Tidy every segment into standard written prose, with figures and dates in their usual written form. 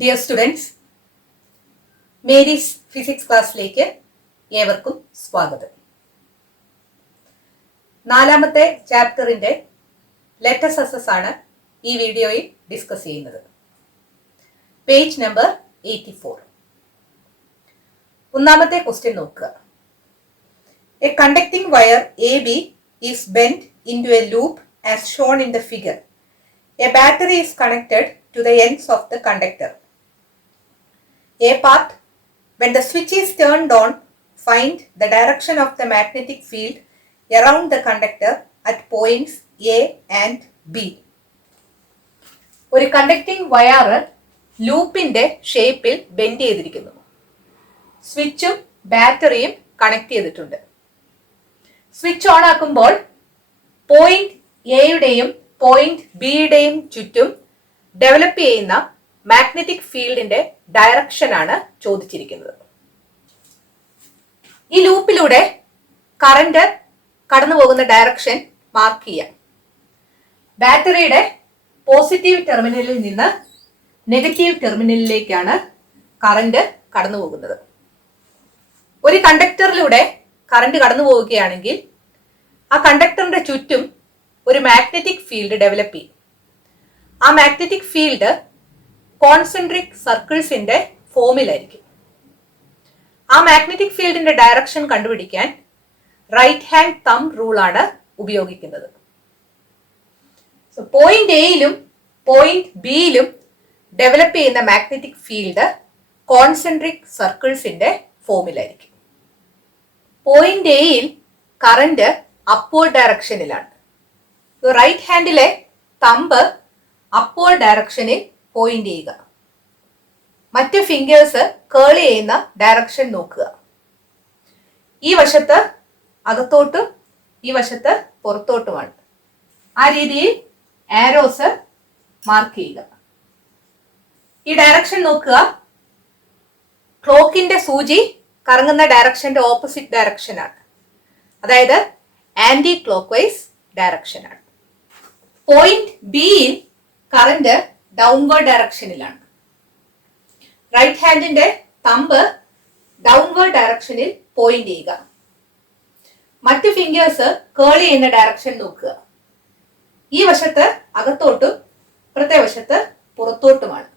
Dear students, Mary's physics ക്ലാസ്സിലേക്ക് ഏവർക്കും സ്വാഗതം. നാലാമത്തെ ചാപ്റ്ററിന്റെ ലെറ്റസ് അസസ് ആണ് ഈ വീഡിയോയിൽ ഡിസ്കസ് ചെയ്യുന്നത്. Page number 84. ഒന്നാമത്തെ ക്വസ്റ്റ്യൻ നോക്കുക. A conducting wire AB is bent into a loop as shown in the figure. A battery is connected to the ends of the conductor. A part, when the switch is turned on, find the direction of the magnetic field around the conductor at points A and B. ഒരു conducting wire ലൂപ്പിന്റെ ഷേപ്പിൽ bend ചെയ്തിരിക്കുന്നു. സ്വിച്ചും ബാറ്ററിയും connect ചെയ്തിട്ടുണ്ട്. Switch on ആക്കുമ്പോൾ point എയുടെയും point ബിയുടെയും ചുറ്റും develop ചെയ്യുന്ന magnetic ഫീൽഡിന്റെ ഡയറക്ഷൻ ആണ് ചോദിച്ചിരിക്കുന്നത്. ഈ ലൂപ്പിലൂടെ കറന്റ് കടന്നു പോകുന്ന ഡയറക്ഷൻ മാർക്ക് ചെയ്യാം. ബാറ്ററിയുടെ പോസിറ്റീവ് ടെർമിനലിൽ നിന്ന് നെഗറ്റീവ് ടെർമിനലിലേക്കാണ് കറന്റ് കടന്നു പോകുന്നത്. ഒരു കണ്ടക്ടറിലൂടെ കറന്റ് കടന്നു പോവുകയാണെങ്കിൽ ആ കണ്ടക്ടറിന്റെ ചുറ്റും ഒരു മാഗ്നറ്റിക് ഫീൽഡ് ഡെവലപ്പ് ചെയ്യും. ആ മാഗ്നറ്റിക് ഫീൽഡ് കോൺസെൻട്രിക് സർക്കിൾസിന്റെ ഫോമിലായിരിക്കും. ആ മാഗ്നറ്റിക് ഫീൽഡിന്റെ ഡയറക്ഷൻ കണ്ടുപിടിക്കാൻ റൈറ്റ് ഹാൻഡ് തംബ് റൂൾ ആണ് ഉപയോഗിക്കുന്നത്. പോയിന്റ് എയിലും പോയിന്റ് ബിയിലും ഡെവലപ്പ് ചെയ്യുന്ന മാഗ്നറ്റിക് ഫീൽഡ് കോൺസെൻട്രിക് സർക്കിൾസിന്റെ ഫോമിലായിരിക്കും. പോയിന്റ് എയിൽ കറന്റ് അപ്വേർഡ് ഡയറക്ഷനിലാണ്. റൈറ്റ് ഹാൻഡിലെ തമ്പ് അപ്വേർഡ് ഡയറക്ഷനിൽ പോയിന്റ് ചെയ്യുക. മറ്റ് ഫിംഗേഴ്സ് കേൾ ചെയ്യുന്ന ഡയറക്ഷൻ നോക്കുക. ഈ വശത്ത് അകത്തോട്ടും ഈ വശത്ത് പുറത്തോട്ടുമാണ്. ആ രീതിയിൽ ആരോസ് മാർക്ക് ചെയ്യുക. ഈ ഡയറക്ഷൻ നോക്കുക. ക്ലോക്കിന്റെ സൂചി കറങ്ങുന്ന ഡയറക്ഷന്റെ ഓപ്പോസിറ്റ് ഡയറക്ഷൻ ആണ്. അതായത് ആന്റി ക്ലോക്ക് വൈസ് ഡയറക്ഷൻ ആണ്. പോയിന്റ് ബിയിൽ കറന്റ് ഡൗൺവേർഡ് ഡയറക്ഷനിലാണ്. റൈറ്റ് ഹാൻഡിന്റെ തമ്പ് ഡൗൺവേർഡ് ഡയറക്ഷനിൽ പോയിന്റ് ചെയ്യുക. മറ്റ് ഫിംഗേഴ്സ് കേൾ ചെയ്യുന്ന ഡയറക്ഷൻ നോക്കുക. ഈ വശത്ത് അകത്തോട്ടും ഇപ്പുറത്തെ വശത്ത് പുറത്തോട്ടുമാണ്.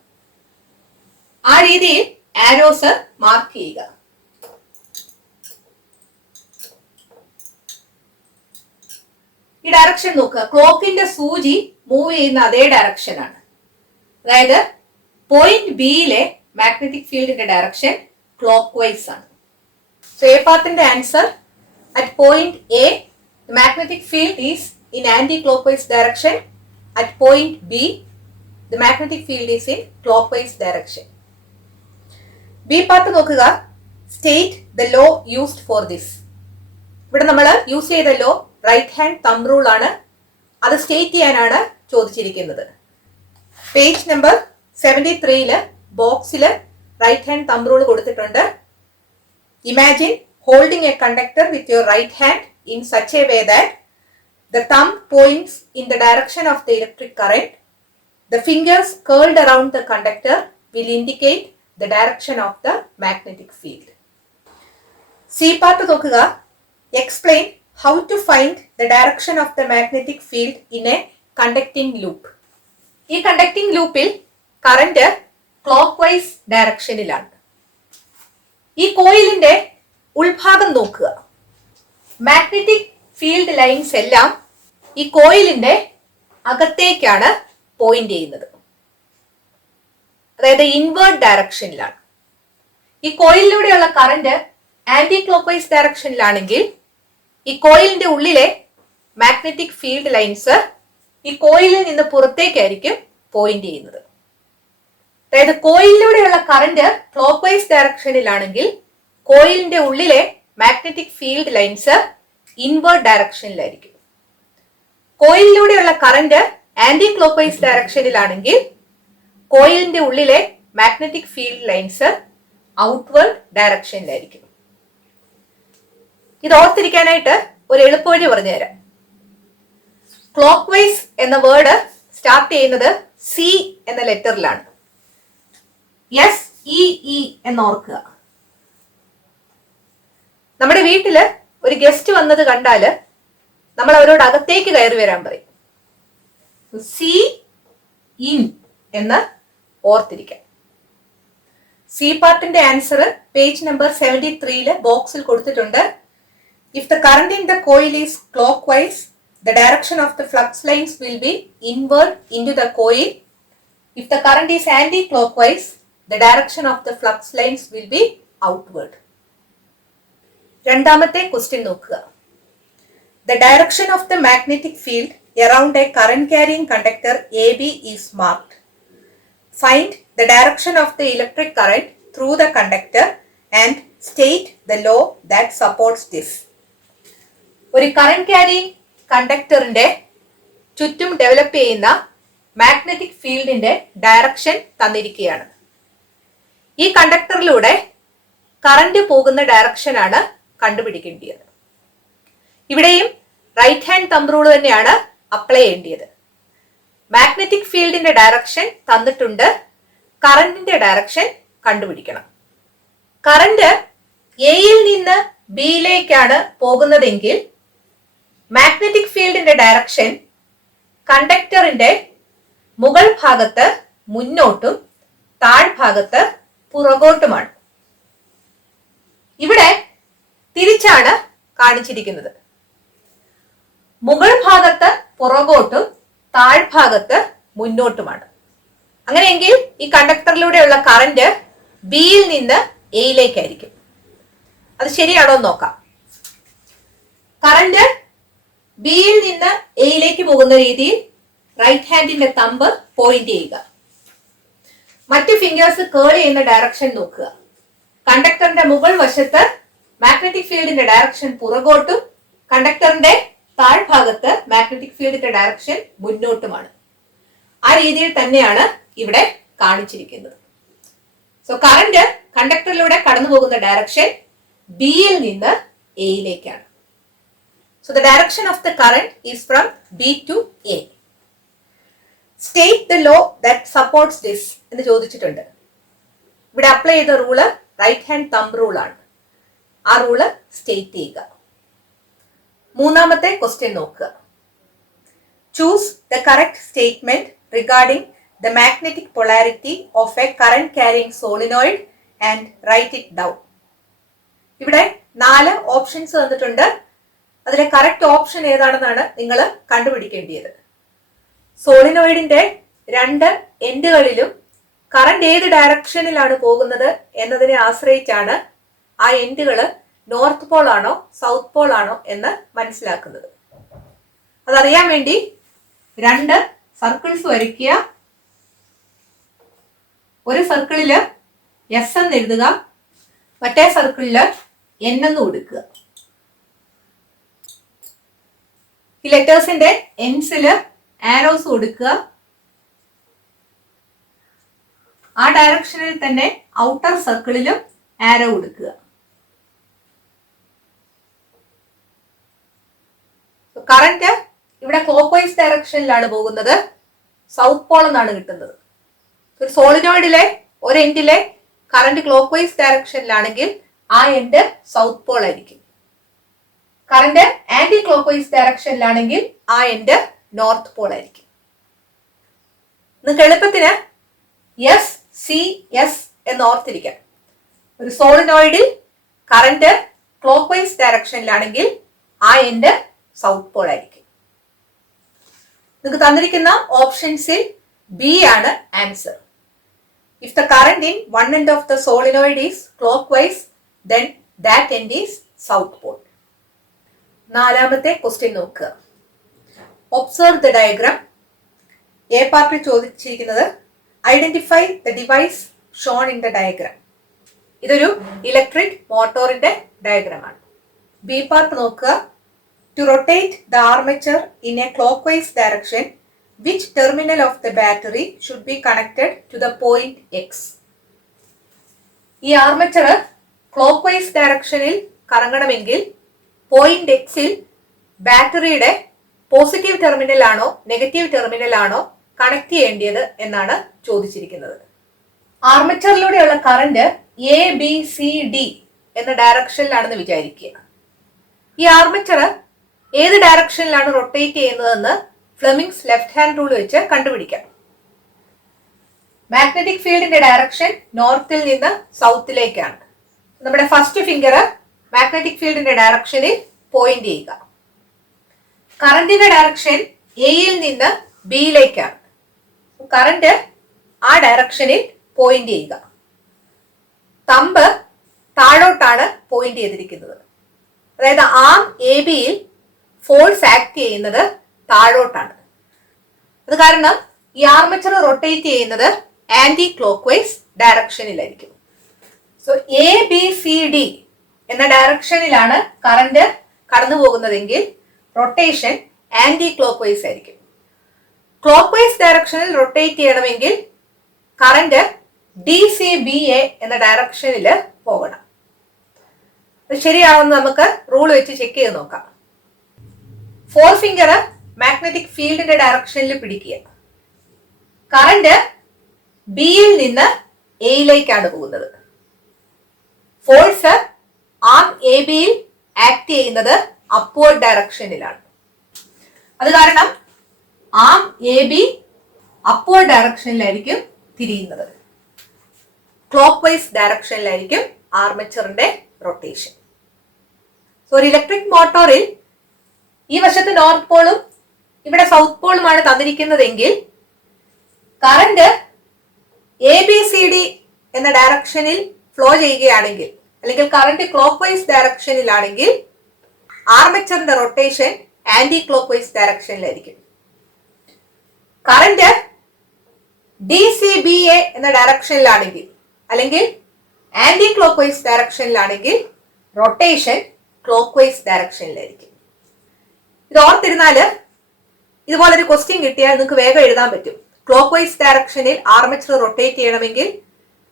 ആ രീതിയിൽ ആരോസ് മാർക്ക് ചെയ്യുക. ഈ ഡയറക്ഷൻ നോക്കുക. ക്ലോക്കിന്റെ സൂചി മൂവ് ചെയ്യുന്ന അതേ ഡയറക്ഷൻ ആണ്. അതായത് പോയിന്റ് ബിയിലെ മാഗ്നറ്റിക് ഫീൽഡിന്റെ ഡയറക്ഷൻ ക്ലോക്ക് വൈസ് ആണ്. സോ എ പാത്തിന്റെ answer, at point A the magnetic field is in anti-clockwise direction. At point B the magnetic field is in clockwise direction. B part നോക്കുക. State the law used for this. ഇവിടെ നമ്മൾ use ചെയ്ത law right hand thumb rule ആണ്. അത് state ചെയ്യാനാണ് ചോദിച്ചിരിക്കുന്നത്. Page number 73 ബോക്സിൽ right hand thumb rule കൊടുത്തിട്ടുണ്ട്. Imagine holding a conductor with your right hand in such a way that the thumb points in the direction of the electric current. The fingers curled around the conductor will indicate the direction of the magnetic field. C part നോക്കുക. Explain how to find the direction of the magnetic field in a conducting loop. ഈ conducting ലൂപ്പിൽ current clockwise ഡയറക്ഷനിലാണ്. ഈ കോയിലിന്റെ ഉൾഭാഗം നോക്കുക. Magnetic field lines എല്ലാം ഈ കോയിലിന്റെ അകത്തേക്കാണ് പോയിന്റ് ചെയ്യുന്നത്. അതായത് ഇൻവേർഡ് ഡയറക്ഷനിലാണ്. ഈ കോയിലിലൂടെയുള്ള കറന്റ് ആന്റി ക്ലോക്ക് വൈസ് ഡയറക്ഷനിലാണെങ്കിൽ ഈ കോയിലിന്റെ ഉള്ളിലെ മാഗ്നറ്റിക് ഫീൽഡ് ലൈൻസ് ഈ കോയിലിൽ നിന്ന് പുറത്തേക്കായിരിക്കും പോയിന്റ് ചെയ്യുന്നത്. അതായത് കോയിലിലൂടെയുള്ള കറന്റ് ക്ലോക്ക് വൈസ് ഡയറക്ഷനിലാണെങ്കിൽ കോയിലിന്റെ ഉള്ളിലെ മാഗ്നറ്റിക് ഫീൽഡ് ലൈൻസ് ഇൻവേർഡ് ഡയറക്ഷനിലായിരിക്കും. കോയിലിലൂടെയുള്ള കറന്റ് ആന്റി ക്ലോക്ക് വൈസ് ഡയറക്ഷനിലാണെങ്കിൽ കോയിലിന്റെ ഉള്ളിലെ മാഗ്നറ്റിക് ഫീൽഡ് ലൈൻസ് ഔട്ട്വേർഡ് ഡയറക്ഷനിലായിരിക്കും. ഇത് ഓർത്തിരിക്കാനായിട്ട് ഒരു എളുപ്പവഴി പറഞ്ഞുതരാം. ക്ലോക്ക് വൈസ് എന്ന വേർഡ് സ്റ്റാർട്ട് ചെയ്യുന്നത് സി എന്ന ലെറ്ററിലാണ്. SEE എന്നോർക്കുക. നമ്മുടെ വീട്ടില് ഒരു ഗസ്റ്റ് വന്നത് കണ്ടാല് നമ്മൾ അവരോട് അകത്തേക്ക് കയറി വരാൻ പറയും. സി ഇൻ എന്ന് ഓർത്തിരിക്കാം. സി പാർട്ടിന്റെ ആൻസർ പേജ് നമ്പർ 73 ബോക്സിൽ കൊടുത്തിട്ടുണ്ട്. If the current in the coil is clockwise, the direction of the flux lines will be inward into the coil. If the current is anti-clockwise, the direction of the flux lines will be outward. രണ്ടാമത്തെ question നോക്കുക. The direction of the magnetic field around a current carrying conductor AB is marked. Find the direction of the electric current through the conductor and state the law that supports this. ഒരു current carrying കണ്ടക്ടറിന്റെ ചുറ്റും develop ചെയ്യുന്ന magnetic ഫീൽഡിന്റെ direction തന്നിരിക്കുകയാണ്. ഈ കണ്ടക്ടറിലൂടെ current പോകുന്ന ഡയറക്ഷനാണ് കണ്ടുപിടിക്കേണ്ടത്. ഇവിടെയും right hand thumb rule തന്നെയാണ് അപ്ലൈ ചെയ്യേണ്ടത്. മാഗ്നറ്റിക് ഫീൽഡിന്റെ ഡയറക്ഷൻ തന്നിട്ടുണ്ട്, കറന്റിന്റെ ഡയറക്ഷൻ കണ്ടുപിടിക്കണം. കറന്റ് എയിൽ നിന്ന് ബിയിലേക്കാണ് പോകുന്നതെങ്കിൽ മാഗ്നറ്റിക് ഫീൽഡിന്റെ ഡയറക്ഷൻ കണ്ടക്ടറിന്റെ മുകൾ ഭാഗത്ത് മുന്നോട്ടും താഴ്ഭാഗത്ത് പുറകോട്ടുമാണ്. ഇവിടെ തിരിച്ചാണ് കാണിച്ചിരിക്കുന്നത്. മുകൾ ഭാഗത്ത് പുറകോട്ടും താഴ്ഭാഗത്ത് മുന്നോട്ടുമാണ്. അങ്ങനെയെങ്കിൽ ഈ കണ്ടക്ടറിലൂടെയുള്ള കറന്റ് ബിയിൽ നിന്ന് എയിലേക്കായിരിക്കും. അത് ശരിയാണോ എന്ന് നോക്കാം. കറന്റ് ബിയിൽ നിന്ന് എയിലേക്ക് പോകുന്ന രീതിയിൽ റൈറ്റ് ഹാൻഡിന്റെ തമ്പ് പോയിന്റ് ചെയ്യുക. മറ്റു ഫിംഗേഴ്സ് കേൾ ചെയ്യുന്ന ഡയറക്ഷൻ നോക്കുക. കണ്ടക്ടറിന്റെ മുകൾ വശത്ത് മാഗ്നറ്റിക് ഫീൽഡിന്റെ ഡയറക്ഷൻ പുറകോട്ടും കണ്ടക്ടറിന്റെ താഴ്ഭാഗത്ത് മാഗ്നറ്റിക് ഫീൽഡിന്റെ ഡയറക്ഷൻ മുന്നോട്ടുമാണ്. ആ രീതിയിൽ തന്നെയാണ് ഇവിടെ കാണിച്ചിരിക്കുന്നത്. സോ കറന്റ് കണ്ടക്ടറിലൂടെ കടന്നു പോകുന്ന ഡയറക്ഷൻ ബിയിൽ നിന്ന് എയിലേക്കാണ്. So the direction of the current is from B to A. State the law that supports this എന്ന് ചോദിച്ചിട്ടുണ്ട്. ഇവിടെ അപ്ലൈ ചെയ്ത റൂള് റൈറ്റ് ഹാൻഡ് തമ്പ് റൂളാണ്. ആ റൂള് സ്റ്റേറ്റ് ചെയ്യുക. മൂന്നാമത്തെ ക്വസ്റ്റ്യൻ നോക്കുക. Choose the correct statement regarding the magnetic polarity of a current carrying solenoid and write it down. ഇവിടെ 4 ഓപ്ഷൻസ് തന്നിട്ടുണ്ട്. അതിലെ കറക്റ്റ് ഓപ്ഷൻ ഏതാണെന്നാണ് നിങ്ങൾ കണ്ടുപിടിക്കേണ്ടത്. സോളിനോയിഡിന്റെ 2 എൻഡുകളിലും കറന്റ് ഏത് ഡയറക്ഷനിലാണ് പോകുന്നത് എന്നതിനെ ആശ്രയിച്ചാണ് ആ എൻഡുകൾ നോർത്ത് പോൾ ആണോ സൗത്ത് പോൾ ആണോ എന്ന് മനസ്സിലാക്കുന്നത്. അതറിയാൻ വേണ്ടി 2 സർക്കിൾസ് വരയ്ക്കുക. ഒരു സർക്കിളില് എസ് എന്ന് എഴുതുക, മറ്റേ സർക്കിളില് എൻ എന്ന് കൊടുക്കുക. ഈ ലെറ്റേഴ്സിന്റെ എൻസില് ആരോസ് കൊടുക്കുക. ആ ഡയറക്ഷനിൽ തന്നെ ഔട്ടർ സർക്കിളിലും ആരോ കൊടുക്കുക. കറന്റ് ഇവിടെ ക്ലോക്ക് വൈസ് ഡയറക്ഷനിലാണ് പോകുന്നത്, സൗത്ത് പോൾ എന്നാണ് കിട്ടുന്നത്. ഒരു സോളിനോയിഡിലെ ഒരു എൻഡിലെ കറന്റ് ക്ലോക്ക് വൈസ് ഡയറക്ഷനിലാണെങ്കിൽ ആ എൻഡ് സൗത്ത് പോൾ ആയിരിക്കും. കറന്റ് ആന്റി ക്ലോക്ക് വൈസ് ഡയറക്ഷനിലാണെങ്കിൽ ആ എൻഡ് നോർത്ത് പോൾ ആയിരിക്കും. നിങ്ങൾക്ക് എളുപ്പത്തിന് SCS എന്ന് ഓർത്തിരിക്കാം. ഒരു സോളിനോയിഡിൽ കറന്റ് ക്ലോക്ക് വൈസ് ഡയറക്ഷനിലാണെങ്കിൽ ആ എൻഡ് സൗത്ത് പോൾ ആയിരിക്കും. നിങ്ങൾക്ക് തന്നിരിക്കുന്ന ഓപ്ഷൻസിൽ ബി ആണ് answer. If the current in one end of the solenoid is clockwise, then that end is south pole. നാലാമത്തെ ക്വസ്റ്റ്യൻ നോക്കുക. Observe the diagram. എ പാർട്ടിൽ ചോദിച്ചിരിക്കുന്നത് identify the device shown in the diagram. ഇതൊരു electric മോട്ടോറിന്റെ ഡയഗ്രാമാണ്. B part നോക്കുക. To rotate the armature in a clockwise direction, which terminal of the battery should be connected to the point X? ഈ armature clock vice ഡയറക്ഷനിൽ കറങ്ങണമെങ്കിൽ point എക്സിൽ ബാറ്ററിയുടെ positive terminal ആണോ negative terminal ആണോ connect ചെയ്യേണ്ടത് എന്നാണ് ചോദിച്ചിരിക്കുന്നത്. ആർമച്ചറിലൂടെയുള്ള കറന്റ് ABCD എന്ന ഡയറക്ഷനിലാണെന്ന് വിചാരിക്കുക. ഈ ആർമച്ചർ ഏത് ഡയറക്ഷനിലാണ് റൊട്ടേറ്റ് ചെയ്യുന്നതെന്ന് ഫ്ലെമിങ്സ് ലെഫ്റ്റ് ഹാൻഡ് റൂൾ വെച്ച് കണ്ടുപിടിക്കാം. മാഗ്നറ്റിക് ഫീൽഡിന്റെ ഡയറക്ഷൻ നോർത്തിൽ നിന്ന് സൗത്തിലേക്കാണ്. നമ്മുടെ ഫസ്റ്റ് ഫിംഗർ മാഗ്നറ്റിക് ഫീൽഡിന്റെ ഡയറക്ഷനിൽ പോയിന്റ് ചെയ്യുക. കറന്റിന്റെ ഡയറക്ഷൻ എയിൽ നിന്ന് ബിയിലേക്കാണ്. കറന്റ് ആ ഡയറക്ഷനിൽ പോയിന്റ് ചെയ്യുക. തമ്പ് താഴോട്ടാണ് പോയിന്റ് ചെയ്തിരിക്കുന്നത്. അതായത് ആം AB-യിൽ ഫോഴ്സ് ആക്ട് ചെയ്യുന്നത് താഴോട്ടാണ്. അത് കാരണം ഈ ആർമച്ചർ റൊട്ടേറ്റ് ചെയ്യുന്നത് ആന്റി ക്ലോക്ക് വൈസ് ഡയറക്ഷനിലായിരിക്കും. സോ ABCD എന്ന ഡയറക്ഷനിലാണ് കറന്റ് കടന്നു പോകുന്നതെങ്കിൽ റൊട്ടേഷൻ ആന്റി ക്ലോക്ക് വൈസ് ആയിരിക്കും. ക്ലോക്ക് വൈസ് ഡയറക്ഷനിൽ റൊട്ടേറ്റ് ചെയ്യണമെങ്കിൽ കറന്റ് DCBA എന്ന ഡയറക്ഷനിൽ പോകണം. ശരിയാണെന്ന് നമുക്ക് റൂൾ വെച്ച് ചെക്ക് ചെയ്ത് നോക്കാം. ഫോർ ഫിംഗർ മാഗ്നറ്റിക് ഫീൽഡിന്റെ ഡയറക്ഷനിൽ പിടിക്കുക. കറന്റ് ബിയിൽ നിന്ന് എയിലേക്കാണ് പോകുന്നത്. ഫോഴ്സ് ആം AB-യിൽ ആക്ട് ചെയ്യുന്നത് അപ്വേർഡ് ഡയറക്ഷനിലാണ്. അത് കാരണം ആം AB അപ്വേർഡ് ഡയറക്ഷനിലായിരിക്കും തിരിയുന്നത്. ക്ലോക്ക് വൈസ് ഡയറക്ഷനിലായിരിക്കും ആർമച്ചറിന്റെ റൊട്ടേഷൻ. സോ ഒരു ഇലക്ട്രിക് മോട്ടോറിൽ ഈ വശത്ത് നോർത്ത് പോളും ഇവിടെ സൗത്ത് പോളുമാണ് തന്നിരിക്കുന്നതെങ്കിൽ കറന്റ് ABCD എന്ന ഡയറക്ഷനിൽ ഫ്ലോ ചെയ്യുകയാണെങ്കിൽ അല്ലെങ്കിൽ കറന്റ് ക്ലോക്ക് വൈസ് ഡയറക്ഷനിലാണെങ്കിൽ ആർമച്ചറിന്റെ റൊട്ടേഷൻ ആന്റി ക്ലോക്ക് വൈസ് ഡയറക്ഷനിലായിരിക്കും. കറന്റ് DCBA എന്ന ഡയറക്ഷനിലാണെങ്കിൽ അല്ലെങ്കിൽ ആന്റി ക്ലോക്ക് വൈസ് ഡയറക്ഷനിലാണെങ്കിൽ റൊട്ടേഷൻ ക്ലോക്ക് വൈസ് ഡയറക്ഷനിലായിരിക്കും. ഇത് ഓർത്തിരുന്നാല് ഇതുപോലൊരു ക്വസ്റ്റ്യൻ കിട്ടിയാൽ നിങ്ങൾക്ക് വേഗം എഴുതാൻ പറ്റും. ക്ലോക്ക് വൈസ് ഡയറക്ഷനിൽ ആർമച്ചർ റൊട്ടേറ്റ് ചെയ്യണമെങ്കിൽ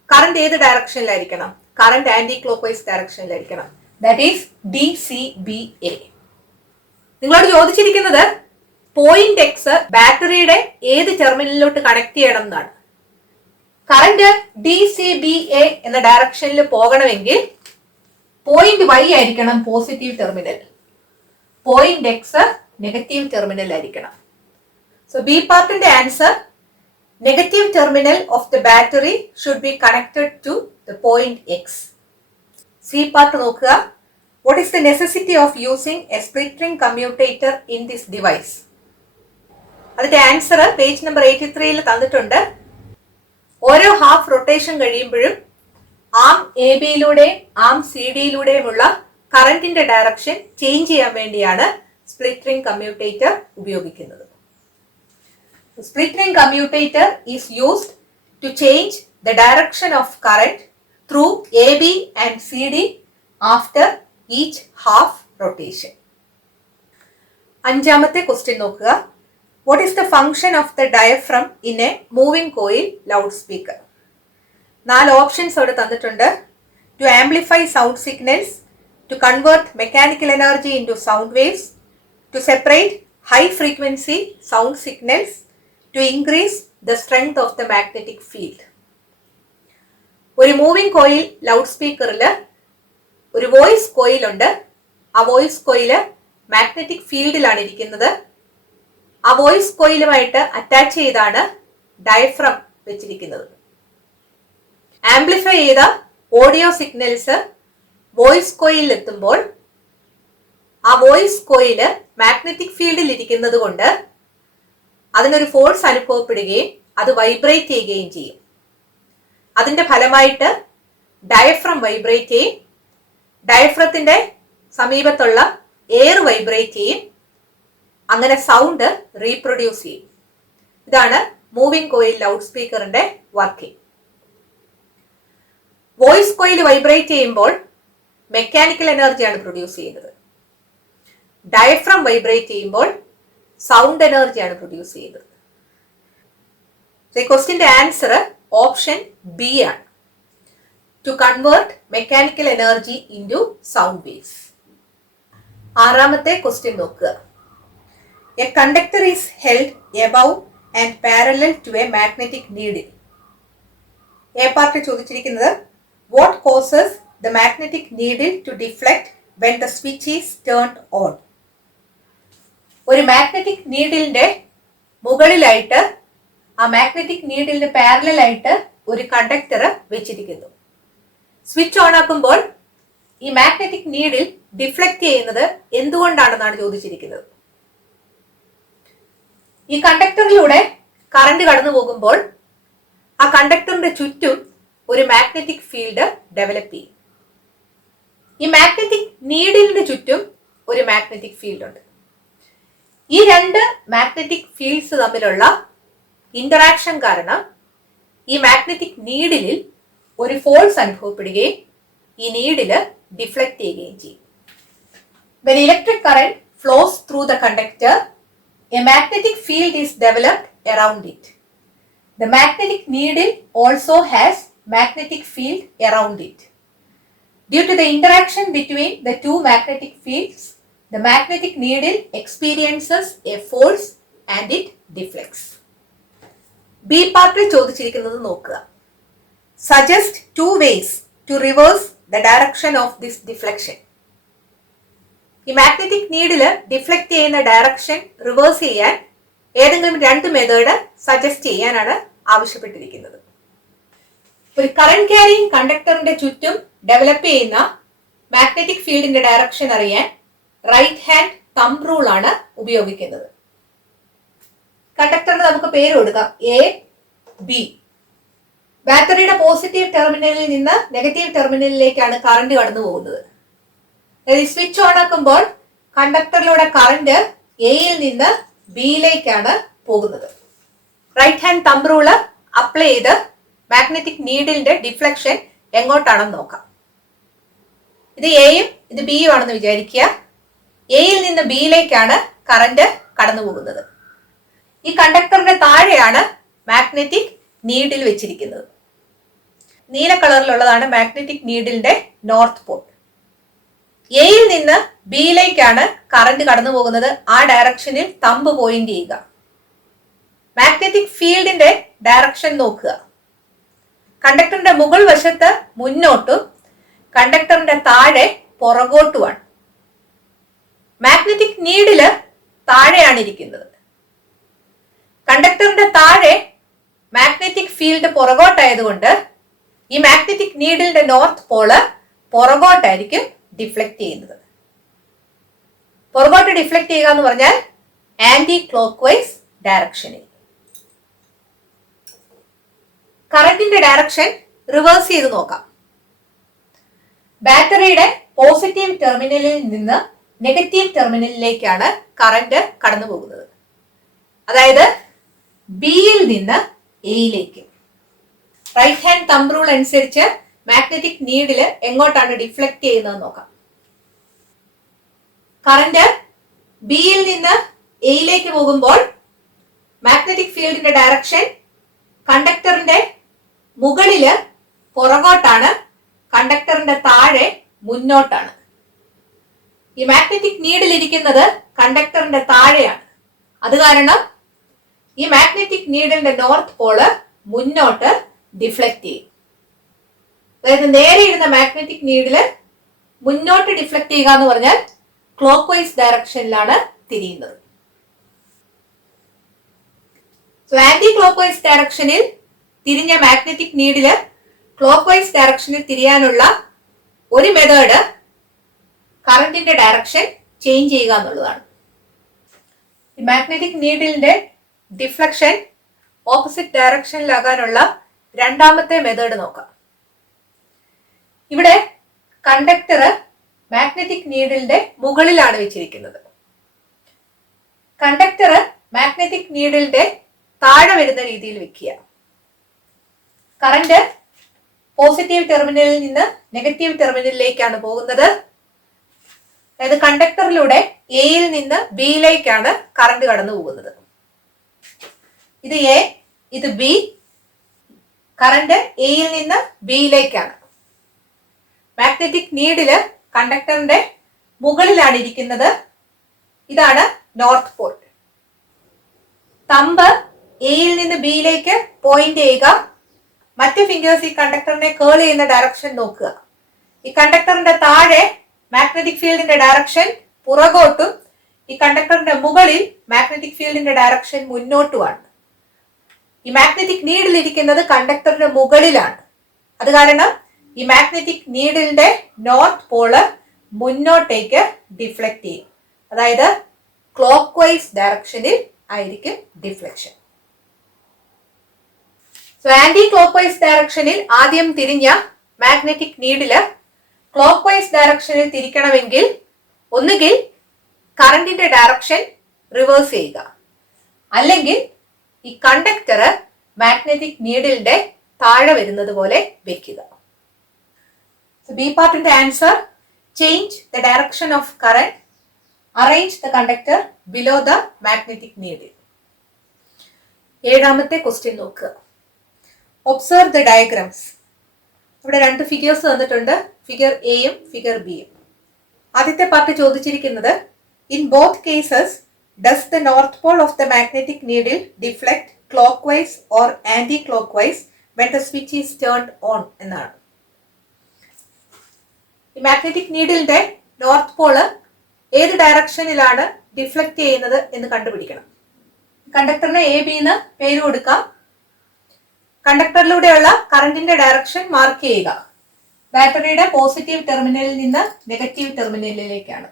കറന്റ് ഏത് ഡയറക്ഷനിലായിരിക്കണം? കറന്റ് ആന്റി ക്ലോക്ക് വൈസ് ഡയറക്ഷനിലായിരിക്കണം. That is DCBA. നിങ്ങളോട് ചോദിച്ചിരിക്കുന്നത് പോയിന്റ് X ബാറ്ററിയുടെ ഏത് ടെർമിനലിലോട്ട് കണക്ട് ചെയ്യണം എന്നാണ്. കറന്റ് DCBA എന്ന ഡയറക്ഷനിൽ പോകണമെങ്കിൽ പോയിന്റ് Y ആയിരിക്കണം positive terminal, point X negative terminal ആയിരിക്കണം. സോ ബി പാർട്ടിന്റെ answer negative terminal of the battery should be connected to the point X. C part നോക്കുക. What is the necessity of using a split ring commutator in this device? അതിന്റെ answer page number 83 തന്നിട്ടുണ്ട്. ഓരോ half rotation കഴിയുമ്പോഴും ആം AB-യിലൂടെയും ആം CD-യിലൂടെയുമുള്ള കറന്റിന്റെ direction change ചെയ്യാൻ വേണ്ടിയാണ് split ring commutator ഉപയോഗിക്കുന്നത്. Split ring commutator is used to change the direction of current through AB and CD after each half rotation. അഞ്ചാമത്തെ question നോക്കുക. What is the function of the diaphragm in a moving coil loudspeaker? 4 options അവിടെ തന്നിട്ടുണ്ട്. To amplify sound signals, to convert mechanical energy into sound waves, to separate high frequency sound signals, to increase the strength of the magnetic field. ഒരു moving coil loud സ്പീക്കറിൽ ഒരു voice coil ഉണ്ട്. ആ voice കോയില് magnetic ഫീൽഡിലാണ് ഇരിക്കുന്നത്. ആ voice കോയിലുമായിട്ട് attach ചെയ്താണ് diaphragm വെച്ചിരിക്കുന്നത്. Amplify ചെയ്ത audio signals voice കോയിലിൽ എത്തുമ്പോൾ ആ വോയിസ് കോയില് മാഗ്നറ്റിക് ഫീൽഡിൽ ഇരിക്കുന്നത് കൊണ്ട് അതിനൊരു ഫോഴ്സ് അനുഭവപ്പെടുകയും അത് വൈബ്രേറ്റ് ചെയ്യുകയും ചെയ്യും. അതിന്റെ ഫലമായിട്ട് ഡയഫ്രം വൈബ്രേറ്റ് ചെയ്യും. ഡയഫ്രത്തിന്റെ സമീപത്തുള്ള എയർ വൈബ്രേറ്റ് ചെയ്യും. അങ്ങനെ സൗണ്ട് റീപ്രൊഡ്യൂസ് ചെയ്യും. ഇതാണ് മൂവിംഗ് കോയിൽ ലൗഡ് സ്പീക്കറിന്റെ വർക്കിംഗ്. വോയിസ് കോയിൽ വൈബ്രേറ്റ് ചെയ്യുമ്പോൾ മെക്കാനിക്കൽ എനർജിയാണ് പ്രൊഡ്യൂസ് ചെയ്യുന്നത്. ഡയഫ്രം വൈബ്രേറ്റ് ചെയ്യുമ്പോൾ സൗണ്ട് എനർജിയാണ് പ്രൊഡ്യൂസ് ചെയ്യുന്നത്. ക്വസ്റ്റ്യന്റെ ആൻസർ ഓപ്ഷൻ ബി ആണ്. To convert mechanical energy into sound waves. ആറാമത്തെ ക്വസ്റ്റ്യൻ നോക്കുക. A conductor is held above and parallel to a magnetic needle. A part ചോദിച്ചിരിക്കുന്നത് what causes the magnetic needle to deflect when the switch is turned on. ഒരു magnetic നീഡിലിന്റെ മുകളിലായിട്ട് ആ magnetic നീഡിലിന് parallel ആയിട്ട് ഒരു conductor വെച്ചിരിക്കുന്നു. Switch on ആക്കുമ്പോൾ ഈ മാഗ്നറ്റിക് നീഡിൽ ഡിഫ്ലക്ട് ചെയ്യുന്നത് എന്തുകൊണ്ടാണെന്നാണ് ചോദിച്ചിരിക്കുന്നത്. ഈ കണ്ടക്ടറിലൂടെ കറണ്ട് കടന്നു പോകുമ്പോൾ ആ കണ്ടക്ടറിന്റെ ചുറ്റും ഒരു മാഗ്നറ്റിക് ഫീൽഡ് ഡെവലപ്പ് ചെയ്യും. ഈ മാഗ്നറ്റിക് നീഡിലിന് ചുറ്റും ഒരു മാഗ്നറ്റിക് ഫീൽഡ് ഉണ്ട്. ഈ രണ്ട് മാഗ്നറ്റിക് ഫീൽഡ്സ് തമ്മിലുള്ള ഇന്ററാക്ഷൻ കാരണം ഈ മാഗ്നറ്റിക് നീഡിലിൽ ഒരു ഫോഴ്സ് അനുഭവപ്പെടുകയും ഈ നീഡില് ഡിഫ്ലക്ട് ചെയ്യുകയും ചെയ്യും. When electric current flows through the conductor, a magnetic field is developed around it. The magnetic needle also has magnetic field around it. Due to the interaction between the two magnetic fields, the magnetic needle experiences a force and it deflects. B പാർട്ടിൽ ചോദിച്ചിരിക്കുന്നത് നോക്കുക. Suggest two ways to reverse the direction of this deflection. ഈ magnetic needle deflect ചെയ്യുന്ന direction reverse ചെയ്യാൻ ഏതെങ്കിലും രണ്ട് method suggest ചെയ്യാനാണ് ആവശ്യപ്പെട്ടിരിക്കുന്നത്. ഒരു കറന്റ് ക്യാരിയിങ് കണ്ടക്ടറിന്റെ ചുറ്റും ഡെവലപ്പ് ചെയ്യുന്ന മാഗ്നറ്റിക് ഫീൽഡിന്റെ ഡയറക്ഷൻ അറിയാൻ റൈറ്റ് ഹാൻഡ് തംബ് റൂൾ ആണ് ഉപയോഗിക്കുന്നത്. കണ്ടക്ടറിന് നമുക്ക് പേര് കൊടുക്കാം എ ബി. ബാറ്ററിയുടെ പോസിറ്റീവ് ടെർമിനലിൽ നിന്ന് നെഗറ്റീവ് ടെർമിനലിലേക്കാണ് കറണ്ട് കടന്നു പോകുന്നത്. സ്വിച്ച് ഓൺ ആക്കുമ്പോൾ കണ്ടക്ടറിലൂടെ കറണ്ട് എയിൽ നിന്ന് ബിയിലേക്കാണ് പോകുന്നത്. Right hand thumb rule apply ചെയ്ത് മാഗ്നറ്റിക് നീഡിലിന്റെ ഡിഫ്ലക്ഷൻ എങ്ങോട്ടാണെന്ന് നോക്കാം. ഇത് എയും ഇത് ബിയും ആണെന്ന് വിചാരിക്കുക. എയിൽ നിന്ന് ബിയിലേക്കാണ് കറണ്ട് കടന്നു പോകുന്നത്. ഈ കണ്ടക്ടറിന്റെ താഴെയാണ് മാഗ്നറ്റിക് നീഡിൽ വെച്ചിരിക്കുന്നത്. നീല കളറിലുള്ളതാണ് മാഗ്നറ്റിക് നീഡിലിന്റെ നോർത്ത് പോൾ. എയിൽ നിന്ന് ബിയിലേക്കാണ് കറണ്ട് കടന്നു പോകുന്നത്. ആ ഡയറക്ഷനിൽ തമ്പ് പോയിന്റ് ചെയ്യുക. മാഗ്നറ്റിക് ഫീൽഡിന്റെ ഡയറക്ഷൻ നോക്കുക. കണ്ടക്ടറിന്റെ മുകൾ വശത്ത് മുന്നോട്ടും കണ്ടക്ടറിന്റെ താഴെ പുറകോട്ടുമാണ്. മാഗ്നറ്റിക് നീഡില് താഴെയാണ് ഇരിക്കുന്നത്. കണ്ടക്ടറിന്റെ താഴെ മാഗ്നറ്റിക് ഫീൽഡ് പുറകോട്ടായതുകൊണ്ട് ഈ മാഗ്നറ്റിക് നീഡിലിന്റെ നോർത്ത് പോള് പുറകോട്ടായിരിക്കും ഡിഫ്ലക്ട് ചെയ്യുന്നത്. പുറകോട്ട് ഡിഫ്ലക്ട് ചെയ്യുക എന്ന് പറഞ്ഞാൽ ആന്റി ക്ലോക്ക് വൈസ് ഡയറക്ഷനിൽ. കറന്റിന്റെ ഡയറക്ഷൻ റിവേഴ്സ് ചെയ്ത് നോക്കാം. ബാറ്ററിയുടെ പോസിറ്റീവ് ടെർമിനലിൽ നിന്ന് നെഗറ്റീവ് ടെർമിനലിലേക്കാണ് കറന്റ് കടന്നു പോകുന്നത്. അതായത് ബിയിൽ നിന്ന് എയിലേക്ക്. റൈറ്റ് ഹാൻഡ് തംബ് റൂൾ അനുസരിച്ച് മാഗ്നറ്റിക് നീഡില് എങ്ങോട്ടാണ് ഡിഫ്ലക്ട് ചെയ്യുന്നത് നോക്കാം. കറന്റ് ബിയിൽ നിന്ന് എയിലേക്ക് പോകുമ്പോൾ മാഗ്നറ്റിക് ഫീൽഡിന്റെ ഡയറക്ഷൻ കണ്ടക്ടറിന്റെ മുകളില് പുറകോട്ടാണ്, കണ്ടക്ടറിന്റെ താഴെ മുന്നോട്ടാണ്. ഈ മാഗ്നറ്റിക് നീഡിൽ ഇരിക്കുന്നത് കണ്ടക്ടറിന്റെ താഴെയാണ്. അത് കാരണം ഈ മാഗ്നറ്റിക് നീഡിലിന്റെ നോർത്ത് പോള് മുന്നോട്ട് ഡിഫ്ലക്ട് ചെയ്യും. അതായത് നേരെ ഇരുന്ന മാഗ്നറ്റിക് നീഡില് മുന്നോട്ട് ഡിഫ്ലക്ട് ചെയ്യുക എന്ന് പറഞ്ഞാൽ ക്ലോക്ക് വൈസ് ഡയറക്ഷനിലാണ് തിരിയുന്നത്. ആന്റി ക്ലോക്ക് വൈസ് ഡയറക്ഷനിൽ തിരിഞ്ഞ മാഗ്നറ്റിക് നീഡില് ക്ലോക്ക് വൈസ് ഡയറക്ഷനിൽ തിരിയാനുള്ള ഒരു മെത്തേഡ് കറന്റിന്റെ ഡയറക്ഷൻ ചേഞ്ച് ചെയ്യുക എന്നുള്ളതാണ്. ഈ മാഗ്നറ്റിക് നീഡിലിന്റെ ഡിഫ്ലക്ഷൻ ഓപ്പോസിറ്റ് ഡയറക്ഷനിലാകാനുള്ള രണ്ടാമത്തെ മെത്തേഡ് നോക്കാം. ഇവിടെ കണ്ടക്ടർ മാഗ്നറ്റിക് നീഡിലിന്റെ മുകളിലാണ് വെച്ചിരിക്കുന്നത്. കണ്ടക്ടർ മാഗ്നറ്റിക് നീഡിലിന്റെ താഴെ വരുന്ന രീതിയിൽ വെക്കുക. കറന്റ് പോസിറ്റീവ് ടെർമിനലിൽ നിന്ന് നെഗറ്റീവ് ടെർമിനലിലേക്കാണ് പോകുന്നത്. അതായത് കണ്ടക്ടറിലൂടെ എയിൽ നിന്ന് ബിയിലേക്കാണ് കറന്റ് കടന്നു പോകുന്നത്. ഇത് എ, ഇത് ബി. കറന്റ് എയിൽ നിന്ന് ബിയിലേക്കാണ്. മാഗ്നറ്റിക് നീഡില് കണ്ടക്ടറിന്റെ മുകളിലാണ് ഇരിക്കുന്നത്. ഇതാണ് നോർത്ത് പോൾ. തമ്പ് എയിൽ നിന്ന് ബിയിലേക്ക് പോയിന്റ് ചെയ്യുക. മറ്റ് ഫിംഗേഴ്സ് ഈ കണ്ടക്ടറിനെ കേൾ ചെയ്യുന്ന ഡയറക്ഷൻ നോക്കുക. ഈ കണ്ടക്ടറിന്റെ താഴെ മാഗ്നറ്റിക് ഫീൽഡിന്റെ ഡയറക്ഷൻ പുറകോട്ടും ഈ കണ്ടക്ടറിന്റെ മുകളിൽ മാഗ്നറ്റിക് ഫീൽഡിന്റെ ഡയറക്ഷൻ മുന്നോട്ടുമാണ്. ഈ മാഗ്നറ്റിക് നീഡിൽ ഇരിക്കുന്നത് കണ്ടക്ടറിന്റെ മുകളിലാണ്. അത് കാരണം ഈ മാഗ്നറ്റിക് നീഡിലിന്റെ നോർത്ത് പോള് മുന്നോട്ടേക്ക് ഡിഫ്ലക്ട് ചെയ്യും. അതായത് ക്ലോക്ക് വൈസ് ഡയറക്ഷനിൽ ആയിരിക്കും deflection. So anti clock vice ഡയറക്ഷനിൽ ആദ്യം തിരിഞ്ഞ മാഗ്നറ്റിക് നീഡില് ക്ലോക്ക് വൈസ് ഡയറക്ഷനിൽ തിരിക്കണമെങ്കിൽ ഒന്നുകിൽ കറണ്ടിന്റെ ഡയറക്ഷൻ റിവേഴ്സ് ചെയ്യുക, അല്ലെങ്കിൽ ഈ കണ്ടക്ടർ മാഗ്നറ്റിക് നീഡിലിന്റെ താഴെ വരുന്നത് പോലെ വെക്കുക. ബി പാർട്ടിന്റെ answer, change the direction of current, arrange the conductor below the magnetic needle. ഏഴാമത്തെ ക്വസ്റ്റ്യൻ നോക്കുക. Observe the diagrams. ഇവിടെ രണ്ട് ഫിഗേഴ്സ് തന്നിട്ടുണ്ട്, ഫിഗർ എയും ഫിഗർ ബിയും. ആദ്യത്തെ പാർട്ട് ചോദിച്ചിരിക്കുന്നത്, in both cases does the north pole of the magnetic needle deflect clockwise or anti clock vice when the switch is turned on എന്നാണ്. ഈ magnetic നീഡിലിന്റെ നോർത്ത് പോള് ഏത് ഡയറക്ഷനിലാണ് deflect ചെയ്യുന്നത് എന്ന് കണ്ടുപിടിക്കണം. കണ്ടക്ടറിന് എ ബി എന്ന് പേര് കൊടുക്കാം. കണ്ടക്ടറിലൂടെയുള്ള കറന്റിന്റെ ഡയറക്ഷൻ മാർക്ക് ചെയ്യുക. ബാറ്ററിയുടെ പോസിറ്റീവ് ടെർമിനലിൽ നിന്ന് നെഗറ്റീവ് ടെർമിനലിലേക്കാണ്.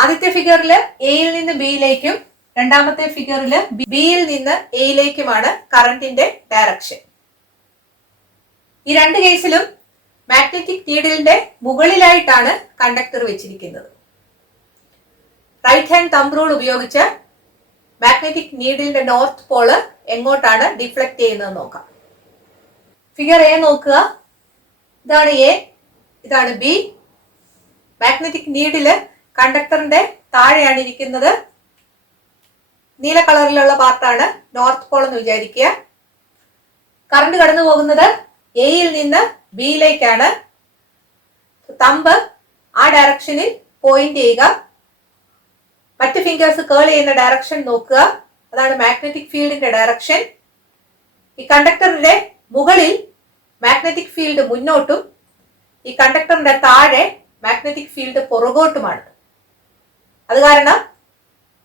ആദ്യത്തെ ഫിഗറിൽ എയിൽ നിന്ന് ബിയിലേക്കും രണ്ടാമത്തെ ഫിഗറിൽ ബിയിൽ നിന്ന് എയിലേക്കുമാണ് കറന്റിന്റെ ഡയറക്ഷൻ. ഈ രണ്ട് കേസിലും മാഗ്നറ്റിക് നീഡിലിന്റെ മുകളിലായിട്ടാണ് കണ്ടക്ടർ വെച്ചിരിക്കുന്നത്. റൈറ്റ് ഹാൻഡ് തംബ് റൂൾ ഉപയോഗിച്ച് മാഗ്നറ്റിക് നീഡിലിന്റെ നോർത്ത് പോള് എങ്ങോട്ടാണ് ഡിഫ്ലക്ട് ചെയ്യുന്നത് നോക്കാം. ഫിഗർ എ നോക്കുക. ഇതാണ് എ, ഇതാണ് ബി. മാഗ്നറ്റിക് നീഡില് കണ്ടക്ടറിന്റെ താഴെയാണ് ഇരിക്കുന്നത്. നീല കളറിലുള്ള പാർട്ടാണ് നോർത്ത് പോൾ എന്ന് വിചാരിക്കുക. കറണ്ട് കടന്നു പോകുന്നത് എയിൽ നിന്ന് ബിയിലേക്കാണ്. തമ്പ് ആ ഡയറക്ഷനിൽ പോയിന്റ് ചെയ്യുക. മറ്റ് ഫിംഗേഴ്സ് കേൾ ചെയ്യുന്ന ഡയറക്ഷൻ നോക്കുക. അതാണ് മാഗ്നറ്റിക് ഫീൽഡിന്റെ ഡയറക്ഷൻ. ഈ കണ്ടക്ടറിന്റെ മുകളിൽ മാഗ്നറ്റിക് ഫീൽഡ് മുന്നോട്ടും ഈ കണ്ടക്ടറിന്റെ താഴെ മാഗ്നറ്റിക് ഫീൽഡ് പുറകോട്ടുമാണ്. അത് കാരണം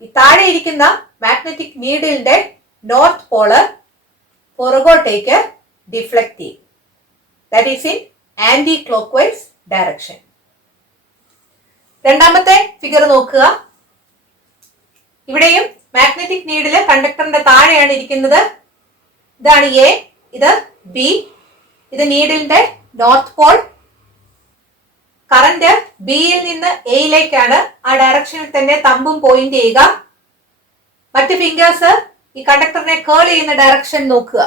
ഈ താഴെ ഇരിക്കുന്ന മാഗ്നറ്റിക് നീഡിലിന്റെ നോർത്ത് പോള് പുറകോട്ടേക്ക് ഡിഫ്ലക്ട് ചെയ്യും. That is in anti clock vice direction. രണ്ടാമത്തെ ഫിഗർ നോക്കുക. ഇവിടെയും മാഗ്നറ്റിക് നീഡില് കണ്ടക്ടറിന്റെ താഴെയാണ് ഇരിക്കുന്നത്. ഇതാണ് എ, ഇത് ബി, ഇത് നീഡിലിന്റെ നോർത്ത് പോൾ. കറന്റ് ബിയിൽ നിന്ന് എയിലേക്കാണ്. ആ ഡയറക്ഷനിൽ തന്നെ തമ്പും പോയിന്റ് ചെയ്യുക. മറ്റ് ഫിംഗേഴ്സ് ഈ കണ്ടക്ടറിനെ കേൾ ചെയ്യുന്ന ഡയറക്ഷൻ നോക്കുക.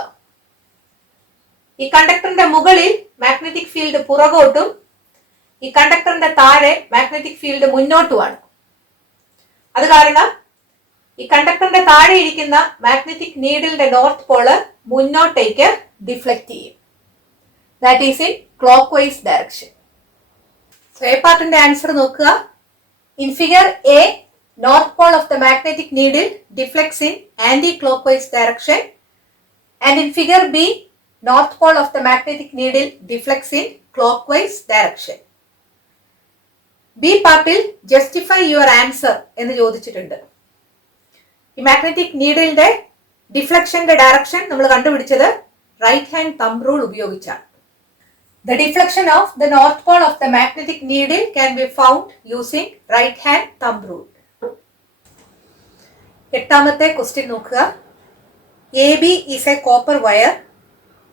ഈ കണ്ടക്ടറിന്റെ മുകളിൽ മാഗ്നറ്റിക് ഫീൽഡ് പുറകോട്ടും ഈ കണ്ടക്ടറിന്റെ താഴെ മാഗ്നറ്റിക് ഫീൽഡ് മുന്നോട്ടുമാണ്. അത് കാരണം ഈ കണ്ടക്ടറിന്റെ താഴെ ഇരിക്കുന്ന മാഗ്നറ്റിക് നീഡിലിന്റെ നോർത്ത് പോള് മുന്നോട്ടേക്ക് ഡിഫ്ലക്ട് ചെയ്യും. That is in clock vice direction. So A പാർട്ടിന്റെ ആൻസർ നോക്കുക. In figure A, north pole of the magnetic needle deflects in anti clock vice direction, and in figure B, north pole of the magnetic needle deflects in clock vice direction. B പാർട്ടിൽ justify your answer എന്ന് ചോദിച്ചിട്ടുണ്ട്. ഈ magnetic നീഡിലിന്റെ ഡിഫ്ലക്ഷന്റെ direction നമ്മൾ കണ്ടുപിടിച്ചത് right hand thumb rule ഉപയോഗിച്ചാണ്. The deflection of the north pole of the magnetic needle can be found using right hand thumb rule. എട്ടാമത്തെ ക്വസ്റ്റ്യൻ നോക്കുക. AB is a copper wire.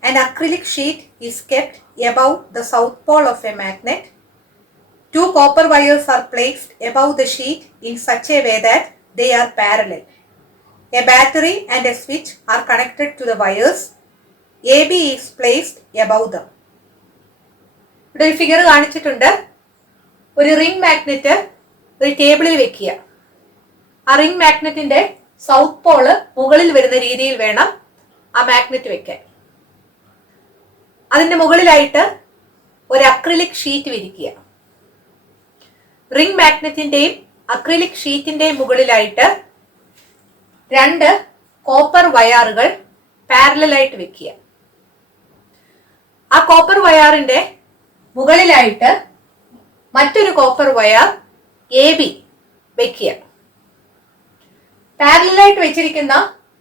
An acrylic sheet is kept above the south pole of a magnet. Two copper wires are placed above the sheet in such a way that they are parallel. A battery and a switch are connected to the wires. AB is placed above them. ഇവിടെ ഒരു figure കാണിച്ചിട്ടുണ്ട്. ഒരു ring magnet ഒരു ടേബിളിൽ വെക്കുക. ആ ring മാഗ്നറ്റിന്റെ south Paul മുകളിൽ വരുന്ന രീതിയിൽ വേണം ആ മാഗ്നറ്റ് വെക്കാൻ. അതിന്റെ മുകളിലായിട്ട് ഒരു അക്രിലിക് ഷീറ്റ് വിരിക്കുക. റിംഗ് മാഗ്നറ്റിന്റെയും അക്രിലിക് ഷീറ്റിന്റെയും മുകളിലായിട്ട് രണ്ട് കോപ്പർ വയറുകൾ പാരലൽ ആയിട്ട് വെക്കുക. ആ കോപ്പർ വയറിന്റെ മുകളിലായിട്ട് മറ്റൊരു കോപ്പർ വയർ AB വെക്കുക. പാരലലായിട്ട് വെച്ചിരിക്കുന്ന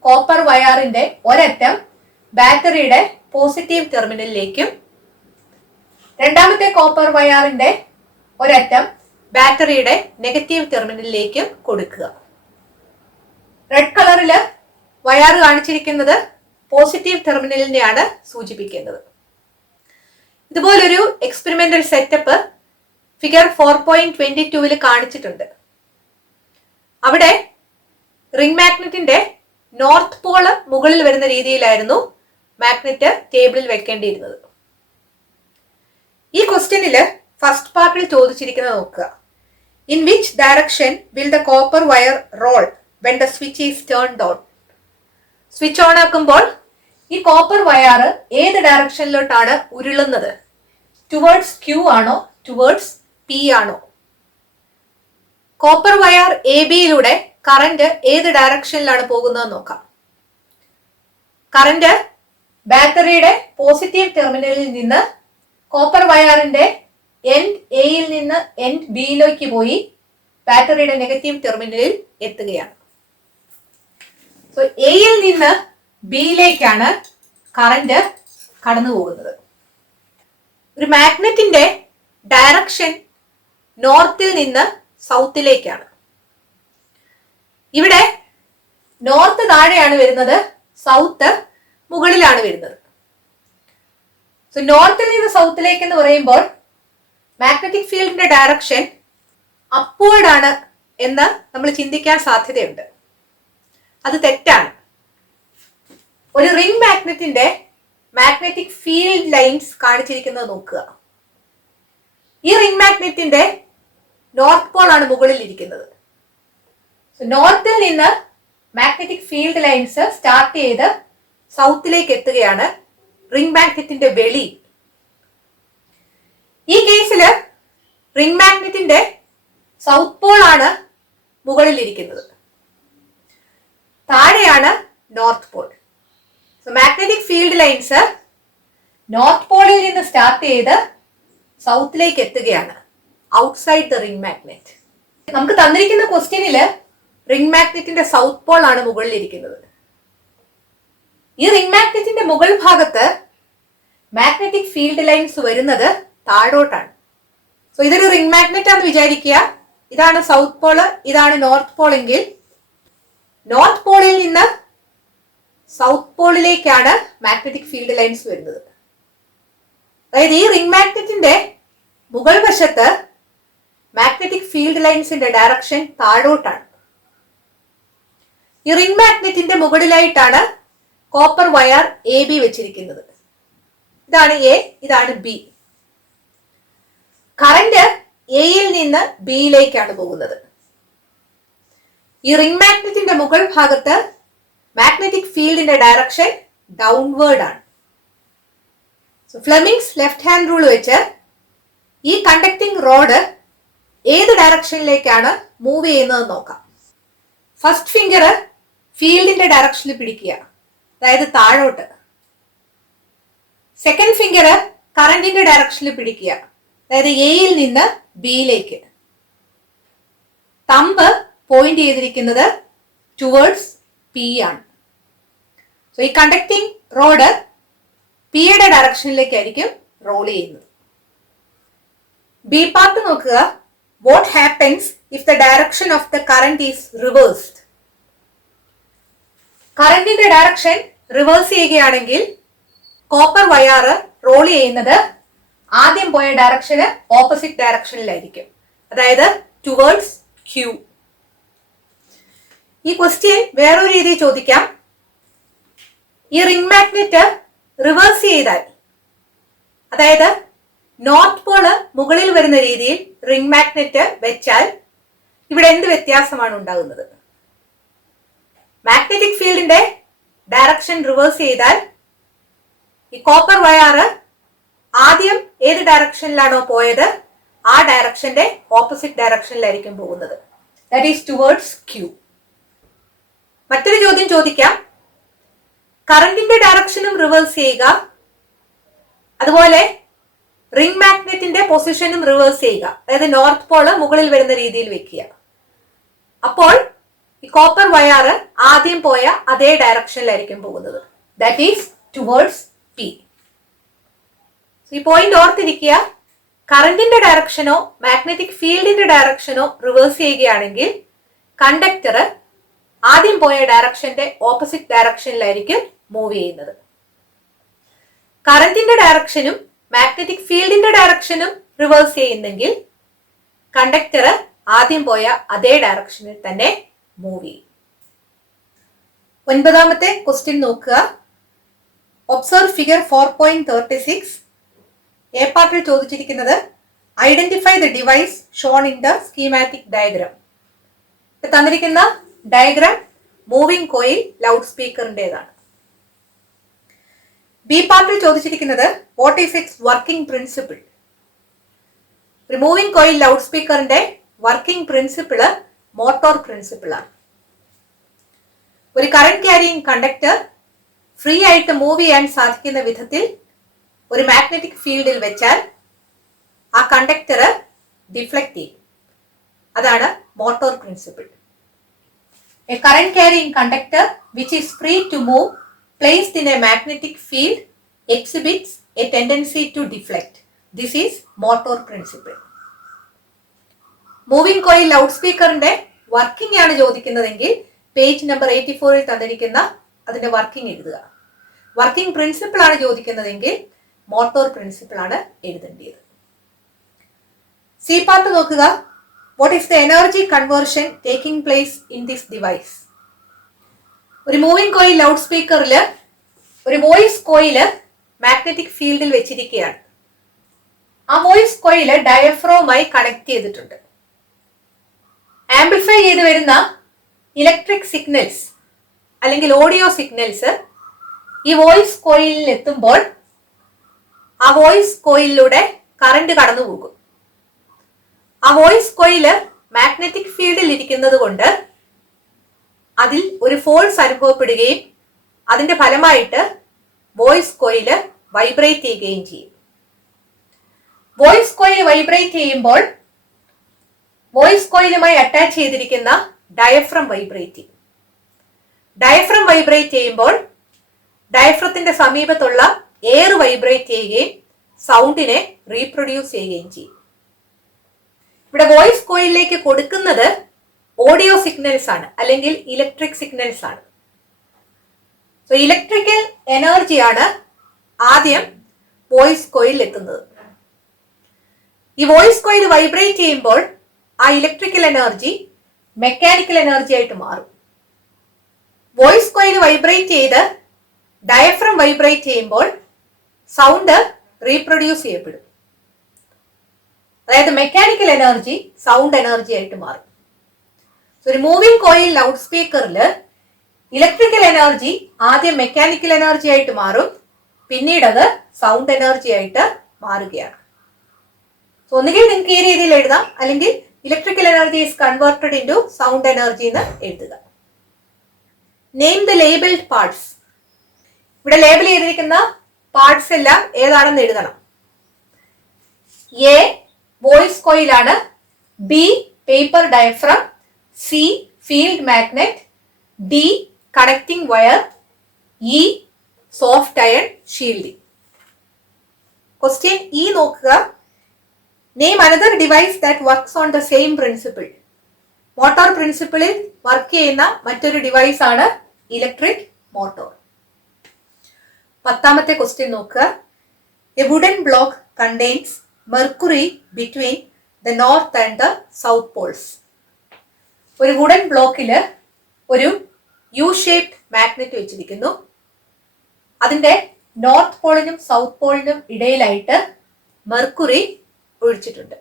കോപ്പർ വയറിന്റെ ഒരറ്റം ബാറ്ററിയുടെ പോസിറ്റീവ് ടെർമിനലിലേക്കും രണ്ടാമത്തെ കോപ്പർ വയറിന്റെ ഒരറ്റം ബാറ്ററിയുടെ നെഗറ്റീവ് ടെർമിനലിലേക്കും കൊടുക്കുക. റെഡ് കളറില് വയർ കാണിച്ചിരിക്കുന്നത് പോസിറ്റീവ് ടെർമിനലിനെയാണ് സൂചിപ്പിക്കുന്നത്. ഇതുപോലൊരു എക്സ്പെരിമെന്റൽ സെറ്റപ്പ് ഫിഗർ 4.22 കാണിച്ചിട്ടുണ്ട്. അവിടെ റിംഗ് മാഗ്നറ്റിന്റെ നോർത്ത് പോള് മുകളിൽ വരുന്ന രീതിയിലായിരുന്നു മാഗ്നറ്റ് ടേബിളിൽ വെക്കേണ്ടിയിരുന്നത്. ഈ ക്വസ്റ്റ്യനില് ഫസ്റ്റ് പാർട്ടിൽ ചോദിച്ചിരിക്കുന്നത് നോക്കുക. In which direction will the copper wire roll when the switch is turned on? Switch on ആക്കുമ്പോൾ ഈ കോപ്പർ വയർ ഏത് ഡയറക്ഷനിലോട്ടാണ് ഉരുളുന്നത്? ടുവേർഡ്സ് Q ആണോ ടുവേർഡ്സ് P ആണോ? കോപ്പർ വയർ ABയിലൂടെ കറന്റ് ഏത് ഡയറക്ഷനിലാണ് പോകുന്നത് നോക്കാം. കറന്റ് ബാറ്ററിയുടെ പോസിറ്റീവ് ടെർമിനലിൽ നിന്ന് കോപ്പർ വയറിന്റെ എൻഡ് എയിൽ നിന്ന് എൻഡ് ബിയിലേക്ക് പോയി ബാറ്ററിയുടെ നെഗറ്റീവ് ടെർമിനലിൽ എത്തുകയാണ്. സോ എയിൽ നിന്ന് ബിയിലേക്കാണ് കറന്റ് കടന്നു പോകുന്നത്. ഒരു മാഗ്നറ്റിന്റെ ഡയറക്ഷൻ നോർത്തിൽ നിന്ന് സൗത്തിലേക്കാണ്. ഇവിടെ നോർത്ത് താഴെയാണ് വരുന്നത്, സൗത്ത് മുകളിലാണ് വരുന്നത്. സോ നോർത്തിൽ നിന്ന് സൗത്തിലേക്ക് എന്ന് പറയുമ്പോൾ മാഗ്നറ്റിക് ഫീൽഡിന്റെ ഡയറക്ഷൻ അപ്വേർഡ് ആണ് എന്ന് നമ്മൾ ചിന്തിക്കാൻ സാധ്യതയുണ്ട്. അത് തെറ്റാണ്. ഒരു റിംഗ് മാഗ്നറ്റിന്റെ മാഗ്നറ്റിക് ഫീൽഡ് ലൈൻസ് കാണിച്ചിരിക്കുന്നത് നോക്കുക. ഈ റിംഗ് മാഗ്നറ്റിന്റെ നോർത്ത് പോൾ ആണ് മുകളിൽ ഇരിക്കുന്നത്. നോർത്തിൽ നിന്ന് മാഗ്നറ്റിക് ഫീൽഡ് ലൈൻസ് സ്റ്റാർട്ട് ചെയ്ത് സൗത്തിലേക്ക് എത്തുകയാണ് റിംഗ് മാഗ്നറ്റിന്റെ വെളി. ഈ കേസില് റിംഗ് മാഗ്നറ്റിന്റെ സൗത്ത് പോൾ ആണ് മുകളിൽ ഇരിക്കുന്നത്, താഴെയാണ് north pole. So magnetic field lines north പോളിൽ നിന്ന് സ്റ്റാർട്ട് ചെയ്ത് സൗത്തിലേക്ക് എത്തുകയാണ്, ഔട്ട്സൈഡ് ദ റിംഗ് മാഗ്നറ്റ്. നമുക്ക് തന്നിരിക്കുന്ന ക്വസ്റ്റ്യനില് റിംഗ് മാഗ്നറ്റിന്റെ സൗത്ത് പോൾ ആണ് മുകളിൽ ഇരിക്കുന്നത്. ഈ റിംഗ് മാഗ്നറ്റിന്റെ മുകൾ ഭാഗത്ത് മാഗ്നറ്റിക് ഫീൽഡ് ലൈൻസ് വരുന്നത് താഴോട്ടാണ്. സോ ഇതൊരു റിംഗ് മാഗ്നറ്റ് ആണെന്ന് വിചാരിക്കുക. ഇതാണ് സൗത്ത് പോള്, ഇതാണ് നോർത്ത് പോൾ എങ്കിൽ നോർത്ത് പോളിൽ നിന്ന് സൗത്ത് പോളിലേക്കാണ് മാഗ്നറ്റിക് ഫീൽഡ് ലൈൻസ് വരുന്നത്. അതായത് ഈ റിംഗ് മാഗ്നറ്റിന്റെ മുകൾ വശത്ത് മാഗ്നറ്റിക് ഫീൽഡ് ലൈൻസിന്റെ ഡയറക്ഷൻ താഴോട്ടാണ്. ഈ റിംഗ് മാഗ്നറ്റിന്റെ മുകളിലായിട്ടാണ് കോപ്പർ വയർ AB വെച്ചിരിക്കുന്നത്. ഇതാണ് A, ഇതാണ് B. കറന്റ് എയിൽ നിന്ന് ബിയിലേക്കാണ് പോകുന്നത്. ഈ റിംഗ് മാഗ്നറ്റിന്റെ മുകൾ ഭാഗത്ത് മാഗ്നറ്റിക് ഫീൽഡിന്റെ ഡയറക്ഷൻ ഡൗൺവേർഡ് ആണ്. ഫ്ലെമിങ്സ് ലെഫ്റ്റ് ഹാൻഡ് റൂൾ വെച്ച് ഈ കണ്ടക്ടിങ് റോഡ് ഏത് ഡയറക്ഷനിലേക്കാണ് മൂവ് ചെയ്യുന്നത് നോക്കാം. ഫസ്റ്റ് ഫിംഗർ ഫീൽഡിന്റെ ഡയറക്ഷനിൽ പിടിക്കുക, അതായത് താഴോട്ട്. സെക്കൻഡ് ഫിംഗർ കറന്റിന്റെ ഡയറക്ഷനിൽ പിടിക്കുക, അതായത് എയിൽ നിന്ന് ബിയിലേക്ക്. തമ്പ് പോയിന്റ് ചെയ്തിരിക്കുന്നത് ടുവേർഡ്സ് പി ആണ്. സോ ഈ കണ്ടക്ടിങ് റോഡ് പിയുടെ ഡയറക്ഷനിലേക്കായിരിക്കും റോൾ ചെയ്യുന്നത്. ബി പാർട്ട് നോക്കുക. What happens if the direction of the current is reversed? കറന്റിന്റെ ഡയറക്ഷൻ റിവേഴ്സ് ചെയ്യുകയാണെങ്കിൽ കോപ്പർ വയർ റോൾ ചെയ്യുന്നത് ആദ്യം പോയ ഡയറക്ഷന് ഓപ്പോസിറ്റ് ഡയറക്ഷനിലായിരിക്കും, അതായത് ടുവേർഡ്സ് ക്യൂ. ഈ ക്വസ്റ്റ്യൻ വേറൊരു രീതിയിൽ ചോദിക്കാം. ഈ റിംഗ് മാഗ്നറ്റ് റിവേഴ്സ് ചെയ്താൽ, അതായത് നോർത്ത് പോള് മുകളിൽ വരുന്ന രീതിയിൽ റിംഗ് മാഗ്നറ്റ് വെച്ചാൽ ഇവിടെ എന്ത് വ്യത്യാസമാണ് ഉണ്ടാകുന്നത്? മാഗ്നറ്റിക് ഫീൽഡിന്റെ ഡയറക്ഷൻ റിവേഴ്സ് ചെയ്താൽ ഈ കോപ്പർ വയർ ആദ്യം ഏത് ഡയറക്ഷനിലാണോ പോയത് ആ ഡയറക്ഷന്റെ ഓപ്പോസിറ്റ് ഡയറക്ഷനിലായിരിക്കും പോകുന്നത്, ദാറ്റ് ഈസ് ടുവേർഡ്സ് ക്യൂ. മറ്റൊരു ചോദ്യം ചോദിക്കാം. കറന്റിന്റെ ഡയറക്ഷനും റിവേഴ്സ് ചെയ്യുക, അതുപോലെ റിംഗ് മാഗ്നറ്റിന്റെ പൊസിഷനും റിവേഴ്സ് ചെയ്യുക. അതായത് നോർത്ത് പോള് മുകളിൽ വരുന്ന രീതിയിൽ വെക്കുക. അപ്പോൾ ഈ കോപ്പർ വയർ ആദ്യം പോയ അതേ ഡയറക്ഷനിലായിരിക്കും പോകുന്നത്. That is towards P. ഈ പോയിന്റ് ഓർത്തിരിക്കുക. കറന്റിന്റെ ഡയറക്ഷനോ മാഗ്നറ്റിക് ഫീൽഡിന്റെ ഡയറക്ഷനോ റിവേഴ്സ് ചെയ്യുകയാണെങ്കിൽ കണ്ടക്ടർ ആദ്യം പോയ ഡയറക്ഷന്റെ ഓപ്പോസിറ്റ് ഡയറക്ഷനിലായിരിക്കും മൂവ് ചെയ്യുന്നത്. കറന്റിന്റെ ഡയറക്ഷനും മാഗ്നറ്റിക് ഫീൽഡിന്റെ ഡയറക്ഷനും റിവേഴ്സ് ചെയ്യുന്നെങ്കിൽ കണ്ടക്ടർ ആദ്യം പോയ അതേ ഡയറക്ഷനിൽ തന്നെ മൂവ് ചെയ്യും. 9ാമത്തെ ക്വസ്റ്റ്യൻ നോക്കുക. Observe figure 4.36. എ പാർട്ടിൽ ചോദിച്ചിരിക്കുന്നത് identify the device shown in the schematic diagram. തന്നിരിക്കുന്ന ഡയഗ്രാം മൂവിംഗ് കോയിൽ ലൗഡ് സ്പീക്കറിൻ്റെതാണ്. ബി പാർട്ടിൽ ചോദിച്ചിരിക്കുന്നത് what is its working principle. ഒരു മൂവിംഗ് കോയിൽ ലൗഡ് സ്പീക്കറിന്റെ വർക്കിംഗ് പ്രിൻസിപ്പിള് മോട്ടോർ പ്രിൻസിപ്പിളാണ്. ഒരു കറന്റ് ക്യാരിയിങ് കണ്ടക്ടർ ഫ്രീ ആയിട്ട് മൂവ് ചെയ്യാൻ സാധിക്കുന്ന വിധത്തിൽ ഒരു മാഗ്നറ്റിക് ഫീൽഡിൽ വെച്ചാൽ ആ കണ്ടക്ടർ ഡിഫ്ലക്ട് ചെയ്യും. അതാണ് motor principle. A current carrying conductor which is free to move placed in a magnetic field exhibits a tendency to deflect. This is motor principle. Moving coil loud സ്പീക്കറിന്റെ working ആണ് ചോദിക്കുന്നതെങ്കിൽ page number 84 തന്നിരിക്കുന്ന അതിന്റെ working എഴുതുക. Working principle ആണ് ചോദിക്കുന്നതെങ്കിൽ motor principle ആണ് എഴുതേണ്ടത്. C part നോക്കുക. What is the energy conversion taking place in this device. ഒരു മൂവിംഗ് കോയിൽ ലൗഡ് സ്പീക്കറിൽ ഒരു വോയിസ് കോയില് മാഗ്നറ്റിക് ഫീൽഡിൽ വെച്ചിരിക്കുകയാണ്. ആ വോയിസ് കോയില് ഡയഫ്രോമായി കണക്ട് ചെയ്തിട്ടുണ്ട്. ആംപ്ലിഫൈ ചെയ്ത് വരുന്ന ഇലക്ട്രിക് സിഗ്നൽസ് അല്ലെങ്കിൽ ഓഡിയോ സിഗ്നൽസ് ഈ വോയിസ് കോയിലിൽ എത്തുമ്പോൾ ആ വോയിസ് കോയിലിലൂടെ കറണ്ട് കടന്നു പോകും. ആ വോയിസ് കോയില് മാഗ്നറ്റിക് ഫീൽഡിൽ ഇരിക്കുന്നത് കൊണ്ട് അതിൽ ഒരു ഫോഴ്സ് അനുഭവപ്പെടുകയും അതിന്റെ ഫലമായിട്ട് വോയിസ് കോയില് വൈബ്രേറ്റ് ചെയ്യുകയും ചെയ്യും. വോയിസ് കോയിൽ വൈബ്രേറ്റ് ചെയ്യുമ്പോൾ വോയിസ് കോയിലുമായി അറ്റാച്ച് ചെയ്തിരിക്കുന്ന ഡയഫ്രം വൈബ്രേറ്റ് ചെയ്യും. ഡയഫ്രം വൈബ്രേറ്റ് ചെയ്യുമ്പോൾ ഡയഫ്രത്തിന്റെ സമീപത്തുള്ള എയർ വൈബ്രേറ്റ് ചെയ്യുകയും സൗണ്ടിനെ റീപ്രൊഡ്യൂസ് ചെയ്യുകയും ചെയ്യും. ഇവിടെ വോയിസ് കോയിലിലേക്ക് കൊടുക്കുന്നത് ഓഡിയോ സിഗ്നൽസ് ആണ് അല്ലെങ്കിൽ ഇലക്ട്രിക് സിഗ്നൽസ് ആണ്. സോ ഇലക്ട്രിക്കൽ എനർജിയാണ് ആദ്യം വോയിസ് കോയിൽ എത്തുന്നത്. ഈ വോയിസ് കോയിൽ വൈബ്രേറ്റ് ചെയ്യുമ്പോൾ ആ ഇലക്ട്രിക്കൽ എനർജി മെക്കാനിക്കൽ എനർജി ആയിട്ട് മാറും. വോയിസ് കോയിൽ വൈബ്രേറ്റ് ചെയ്ത് ഡയഫ്രം വൈബ്രേറ്റ് ചെയ്യുമ്പോൾ സൗണ്ട് റീപ്രൊഡ്യൂസ് ചെയ്യപ്പെടും. അതായത് മെക്കാനിക്കൽ എനർജി സൗണ്ട് എനർജി ആയിട്ട് മാറും. ഒരു മൂവിംഗ് കോയിൽ ലൗഡ് സ്പീക്കറിൽ ഇലക്ട്രിക്കൽ എനർജി ആദ്യം മെക്കാനിക്കൽ എനർജി ആയിട്ട് മാറും, പിന്നീട് അത് സൗണ്ട് എനർജി ആയിട്ട് മാറുകയാണ്. ഒന്നുകിൽ നിങ്ങൾക്ക് ഈ രീതിയിൽ എഴുതാം, അല്ലെങ്കിൽ electrical energy is converted into sound energy എന്ന് എഴുതുക. Name the labelled parts. ഇവിടെ ലേബിൾ ചെയ്തിരിക്കുന്ന പാർട്സ് എല്ലാം ഏതാണെന്ന് എഴുതണം. എ വോയിസ് കോയിലാണ്, B paper diaphragm, C field magnet, D connecting wire, E soft iron shielding. Question E നോക്കുക. Name another device that works on the same principle. Motor പ്രിൻസിപ്പിളിൽ work ചെയ്യുന്ന മറ്റൊരു ഡിവൈസ് ആണ് ഇലക്ട്രിക് മോട്ടോർ. 10ാമത്തെ question നോക്കുക. A wooden block contains mercury between the north and the south poles. ഒരു wooden ബ്ലോക്കില് ഒരു യു ഷേപ്ഡ് മാഗ്നറ്റ് വെച്ചിരിക്കുന്നു. അതിന്റെ നോർത്ത് പോളിനും സൗത്ത് പോളിനും ഇടയിലായിട്ട് മെർക്കുറി ഒഴിച്ചിട്ടുണ്ട്.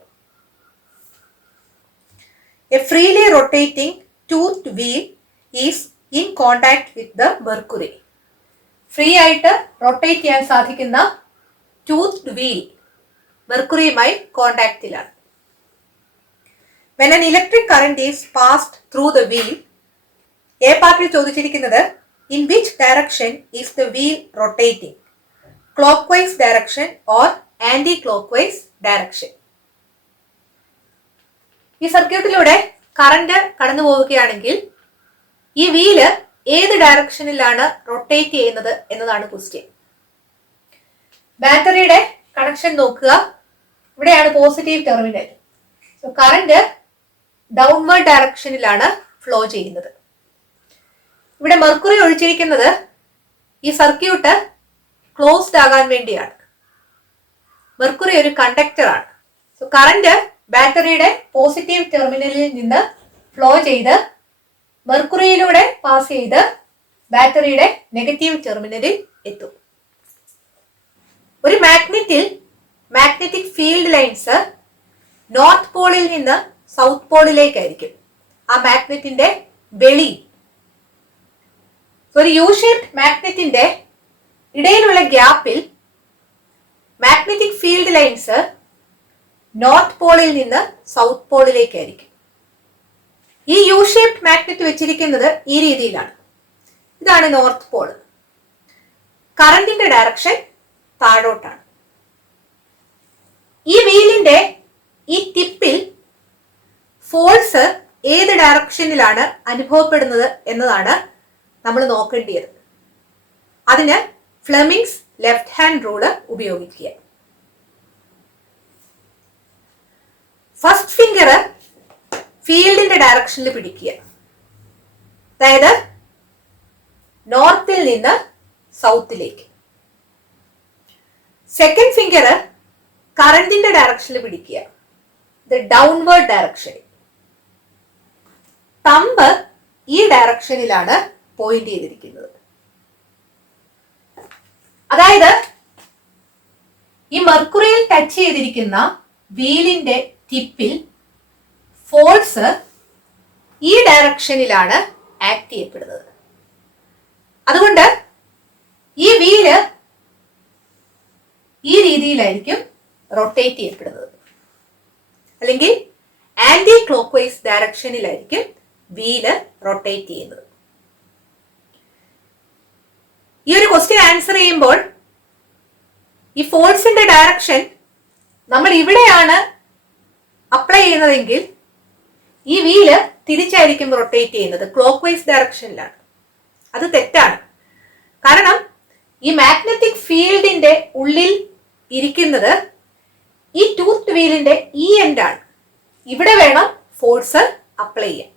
A freely rotating tooth wheel is in contact with the mercury. Free ആയിട്ട് റൊട്ടേറ്റ് ചെയ്യാൻ സാധിക്കുന്ന ടൂത്ത് വീൽ മെർക്കുറിയുമായി കോണ്ടാക്റ്റിലാണ്. When an electric current is passed through the wheel, A പാർട്ടിൽ ചോദിച്ചിരിക്കുന്നത് in which direction is the wheel rotating? clockwise direction or anti-clockwise direction. ഈ സർക്യൂട്ടിലൂടെ current കടന്നു പോവുകയാണെങ്കിൽ ഈ വീല് ഏത് ഡയറക്ഷനിലാണ് റൊട്ടേറ്റ് ചെയ്യുന്നത് എന്നതാണ് ക്വസ്റ്റ്യൻ. ബാറ്ററിയുടെ കണക്ഷൻ നോക്കുക. ഇവിടെയാണ് positive terminal. So current downward ഡയറക്ഷനിലാണ് ഫ്ലോ ചെയ്യുന്നത്. ഇവിടെ മെർക്കുറി ഒഴിച്ചിരിക്കുന്നത് ഈ സർക്യൂട്ട് ക്ലോസ്ഡ് ആകാൻ വേണ്ടിയാണ്. മെർക്കുറി ഒരു കണ്ടക്ടർ ആണ്. സോ കറന്റ് ബാറ്ററിയുടെ പോസിറ്റീവ് ടെർമിനലിൽ നിന്ന് ഫ്ലോ ചെയ്ത് മെർക്കുറിയിലൂടെ പാസ് ചെയ്ത് ബാറ്ററിയുടെ നെഗറ്റീവ് ടെർമിനലിൽ എത്തും. ഒരു മാഗ്നറ്റിൽ മാഗ്നറ്റിക് ഫീൽഡ് ലൈൻസ് നോർത്ത് പോളിൽ നിന്ന് സൗത്ത് പോളിലേക്കായിരിക്കും ആ മാഗ്നറ്റിന്റെ വെളി. ഒരു യു ഷേപ്ഡ് മാഗ്നറ്റിന്റെ ഇടയിലുള്ള ഗ്യാപ്പിൽ മാഗ്നറ്റിക് ഫീൽഡ് ലൈൻസ് നോർത്ത് പോളിൽ നിന്ന് സൗത്ത് പോളിലേക്കായിരിക്കും. ഈ യു ഷേപ്ഡ് മാഗ്നറ്റ് വെച്ചിരിക്കുന്നത് ഈ രീതിയിലാണ്. ഇതാണ് നോർത്ത് പോള്. കറന്റിന്റെ ഡയറക്ഷൻ താഴോട്ടാണ്. ഈ വീലിന്റെ ഈ ടിപ്പിൽ ഫോഴ്സ് ഏത് ഡയറക്ഷനിലാണ് അനുഭവപ്പെടുന്നത് എന്നതാണ് നമ്മൾ നോക്കേണ്ടത്. അതിന് ഫ്ലെമിങ്സ് ലെഫ്റ്റ് ഹാൻഡ് റൂള് ഉപയോഗിക്കുക. ഫസ്റ്റ് ഫിംഗർ ഫീൽഡിന്റെ ഡയറക്ഷനിൽ പിടിക്കുക. അതായത് നോർത്തിൽ നിന്ന് സൗത്തിലേക്ക്. സെക്കൻഡ് ഫിംഗർ കറന്റിന്റെ ഡയറക്ഷനിൽ പിടിക്കുക. ഇത് ഡൗൺവേർഡ് ഡയറക്ഷൻ. തമ്പ് ഈ ഡയറക്ഷനിലാണ് പോയിന്റ് ചെയ്തിരിക്കുന്നത്. അതായത് ഈ മെർക്കുറിയിൽ ടച്ച് ചെയ്തിരിക്കുന്ന വീലിന്റെ ടിപ്പിൽ ഫോഴ്സ് ഈ ഡയറക്ഷനിലാണ് ആക്ട് ചെയ്യപ്പെടുന്നത്. അതുകൊണ്ട് ഈ വീല് ഈ രീതിയിലായിരിക്കും റൊട്ടേറ്റ് ചെയ്യപ്പെടുന്നത്. അല്ലെങ്കിൽ ആന്റി ക്ലോക്ക് വൈസ് ഡയറക്ഷനിലായിരിക്കും വീല് റൊട്ടേറ്റ് ചെയ്യുന്നത്. ഈ ഒരു ക്വസ്റ്റ്യൻ ആൻസർ ചെയ്യുമ്പോൾ ഈ ഫോഴ്സിന്റെ ഡയറക്ഷൻ നമ്മൾ ഇവിടെയാണ് അപ്ലൈ ചെയ്യുന്നതെങ്കിൽ ഈ വീല് തിരിച്ചായിരിക്കും റൊട്ടേറ്റ് ചെയ്യുന്നത്, ക്ലോക്ക് വൈസ് ഡയറക്ഷനിലാണ്. അത് തെറ്റാണ്. കാരണം ഈ മാഗ്നറ്റിക് ഫീൽഡിന്റെ ഉള്ളിൽ ഇരിക്കുന്നത് ഈ ടൂത്ത് വീലിന്റെ ഈ എൻഡ് ആണ്. ഇവിടെ വേണം ഫോഴ്സ് അപ്ലൈ ചെയ്യാൻ.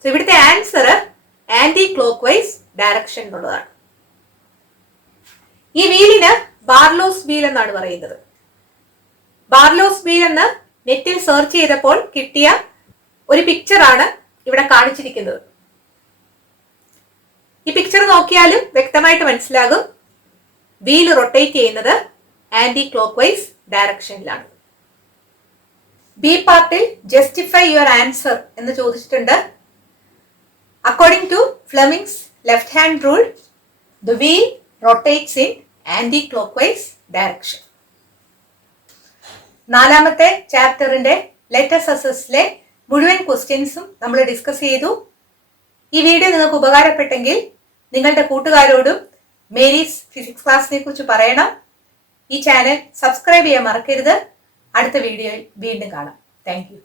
സോ ഇവിടുത്തെ answer anti clock vice direction എന്നുള്ളതാണ്. ഈ വീലിന് ബാർലോസ് വീൽ എന്നാണ് പറയുന്നത്. ബാർലോസ് വീൽ എന്ന് നെറ്റിൽ സെർച്ച് ചെയ്തപ്പോൾ കിട്ടിയ ഒരു പിക്ചറാണ് ഇവിടെ കാണിച്ചിരിക്കുന്നത്. ഈ പിക്ചർ നോക്കിയാലും വ്യക്തമായിട്ട് മനസ്സിലാകും വീൽ റൊട്ടേറ്റ് ചെയ്യുന്നത് ആന്റി ക്ലോക്ക് വൈസ് ഡയറക്ഷനിലാണ്. ബി പാർട്ടിൽ ജസ്റ്റിഫൈ യുവർ ആൻസർ എന്ന് ചോദിച്ചിട്ടുണ്ട്. According to Fleming's left hand rule, the wheel rotates in anti clock vice direction. നാലാമത്തെ ചാപ്റ്ററിന്റെ ലെറ്റസ് അസസിലെ മുഴുവൻ ക്വസ്റ്റ്യൻസും നമ്മൾ ഡിസ്കസ് ചെയ്തു. ഈ വീഡിയോ നിങ്ങൾക്ക് ഉപകാരപ്പെട്ടെങ്കിൽ നിങ്ങളുടെ കൂട്ടുകാരോടും മേരീസ് ഫിസിക്സ് ക്ലാസ്സിനെ കുറിച്ച് പറയണം. ഈ ചാനൽ സബ്സ്ക്രൈബ് ചെയ്യാൻ മറക്കരുത്. അടുത്ത വീഡിയോയിൽ വീണ്ടും കാണാം. Thank you.